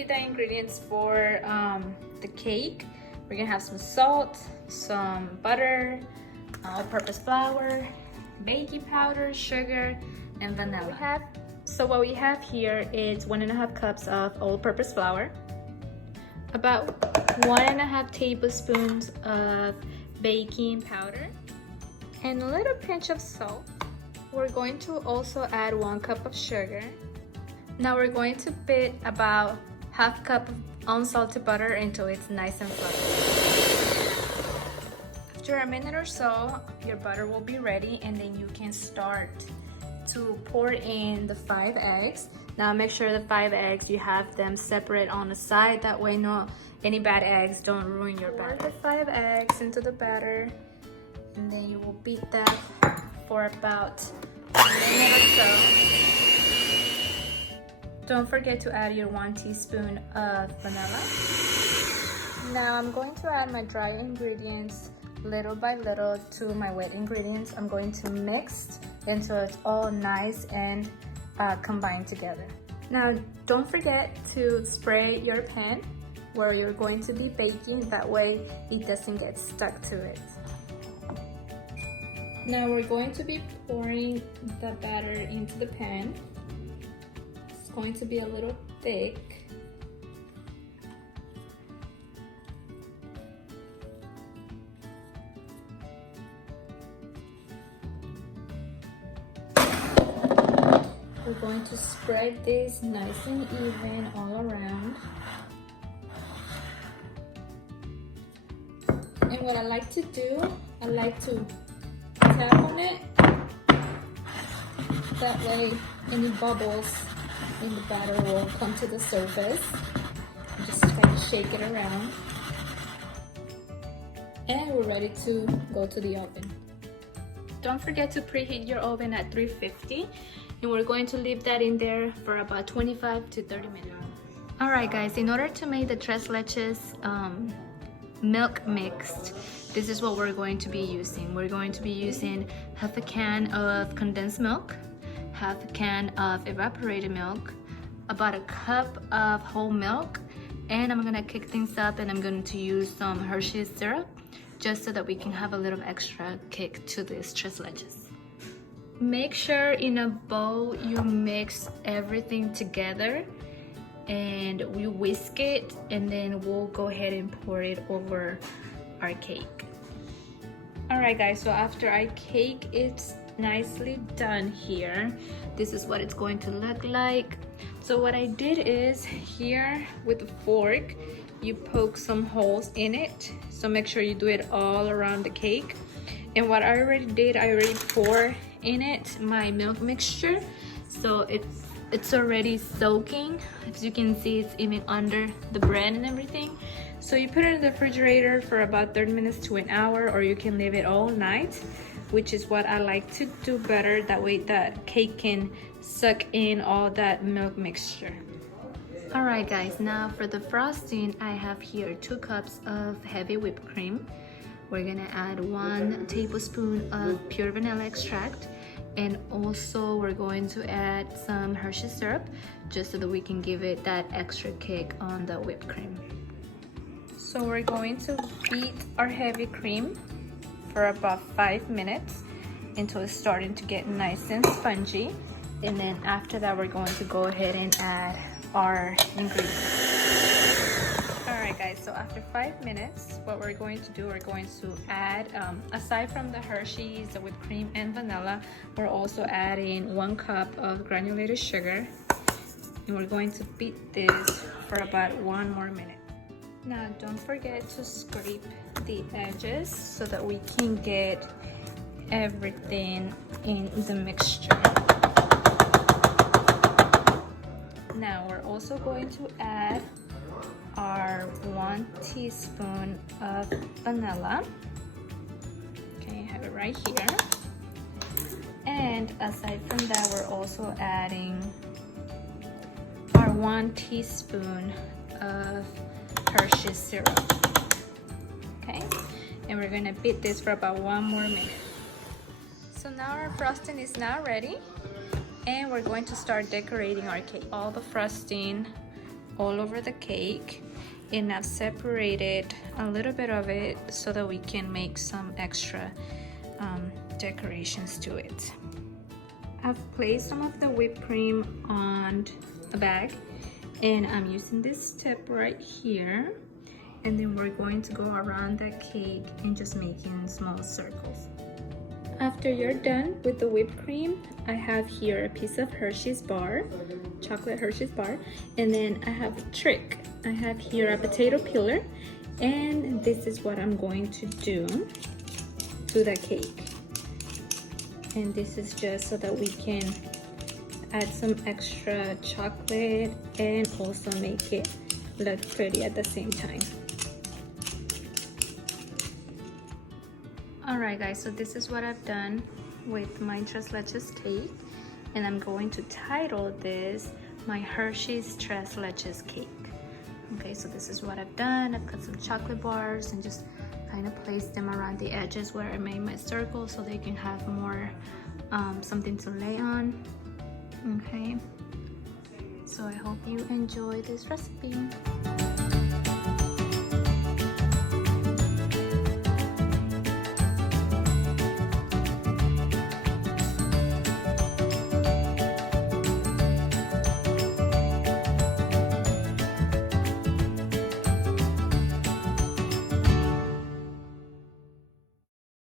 be the ingredients for the cake. We're gonna have some salt, some butter, all-purpose flour, baking powder, sugar, and vanilla. So what we have here is 1.5 cups of all-purpose flour, about 1.5 tablespoons of baking powder, and a little pinch of salt. We're going to also add 1 cup of sugar. Now we're going to beat about 1/2 cup of unsalted butter until it's nice and fluffy. After a minute or so, your butter will be ready, and then you can start to pour in the 5 eggs. Now make sure the 5 eggs, you have them separate on the side. That way any bad eggs don't ruin your batter. Pour the 5 eggs into the batter, and then you will beat that for about a minute or so. Don't forget to add your 1 teaspoon of vanilla. Now I'm going to add my dry ingredients little by little to my wet ingredients. I'm going to mix until it's all nice and combined together. Now don't forget to spray your pan where you're going to be baking. That way it doesn't get stuck to it. Now we're going to be pouring the batter into the pan. It's going to be a little thick. We're going to spread this nice and even all around. And what I like to do, I like to tap on it. That way any bubbles in the batter will come to the surface. Just kind of shake it around. And we're ready to go to the oven. Don't forget to preheat your oven at 350. And we're going to leave that in there for about 25 to 30 minutes. Alright guys, in order to make the tres leches milk mixed, this is what we're going to be using. We're going to be using 1/2 can of condensed milk, 1/2 can of evaporated milk, about 1 cup of whole milk, and I'm gonna kick things up and I'm going to use some Hershey's syrup just so that we can have a little extra kick to this tres leches. Make sure in a bowl you mix everything together and we whisk it, and then we'll go ahead and pour it over our cake. Alright guys, so after our cake is nicely done here, this is what it's going to look like. So what I did is, here with a fork, you poke some holes in it. So make sure you do it all around the cake. And what I already did, I already poured in it my milk mixture, so it's already soaking. As you can see, it's even under the bread and everything. So you put it in the refrigerator for about 30 minutes to an hour, or you can leave it all night, which is what I like to do better. That way the cake can suck in all that milk mixture. Alright guys, now for the frosting, I have here 2 cups of heavy whipped cream. We're gonna add 1 tablespoon of pure vanilla extract, and also we're going to add some Hershey's syrup just so that we can give it that extra kick on the whipped cream. So we're going to beat our heavy cream for about 5 minutes until it's starting to get nice and spongy, and then after that we're going to go ahead and add our ingredients. Alright guys, so after 5 minutes, what we're going to do, we're going to add, aside from the Hershey's, the whipped cream and vanilla, we're also adding 1 cup of granulated sugar, and we're going to beat this for about 1 more minute. Now don't forget to scrape the edges so that we can get everything in the mixture. Now we're also going to add our 1 teaspoon of vanilla. Okay, I have it right here. And aside from that, we're also adding our 1 teaspoon of Hershey's syrup. Okay, and we're gonna beat this for about 1 more minute. So now our frosting is now ready, and we're going to start decorating our cake. All the frosting all over the cake, and I've separated a little bit of it so that we can make some extra decorations to it. I've placed some of the whipped cream on a bag, and I'm using this tip right here, and then we're going to go around the cake and just making small circles. After you're done with the whipped cream, I have here a piece of Hershey's bar, chocolate Hershey's bar, and then I have a trick. I have here a potato peeler, and this is what I'm going to do to the cake. And this is just so that we can add some extra chocolate and also make it look pretty at the same time. Alright guys, so this is what I've done with my tres leches cake, and I'm going to title this my Hershey's Tres Leches cake. Okay, so this is what I've done. I've got some chocolate bars and just kind of placed them around the edges where I made my circle so they can have more something to lay on. Okay, so I hope you enjoy this recipe.